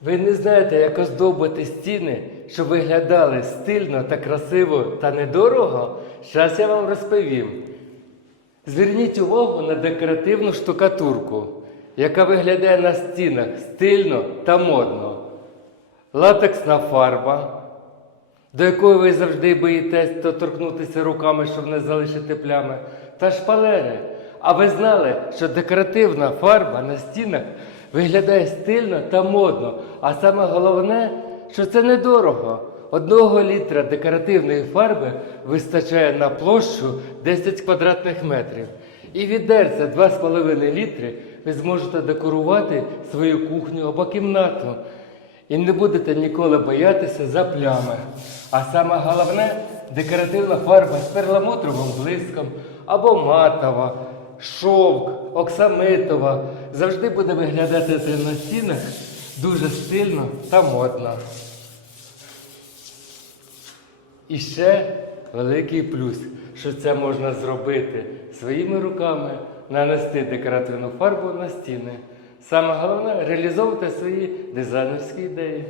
Ви не знаєте, як оздобити стіни, щоб виглядали стильно та красиво та недорого? Зараз я вам розповім. Зверніть увагу на декоративну штукатурку, яка виглядає на стінах стильно та модно. Латексна фарба, до якої ви завжди боїтесь доторкнутися руками, щоб не залишити плями, та шпалери. А ви знали, що декоративна фарба на стінах виглядає стильно та модно. А саме головне, що це недорого. Одного літра декоративної фарби вистачає на площу 10 квадратних метрів. І відерця 2,5 літри ви зможете декорувати свою кухню або кімнату. І не будете ніколи боятися за плями. А саме головне декоративна фарба з перламутровим блиском або матова, шовк, оксамитова завжди буде виглядати на стінах дуже стильно та модно. І ще великий плюс, що це можна зробити своїми руками, нанести декоративну фарбу на стіни. Саме головне реалізовувати свої дизайнерські ідеї.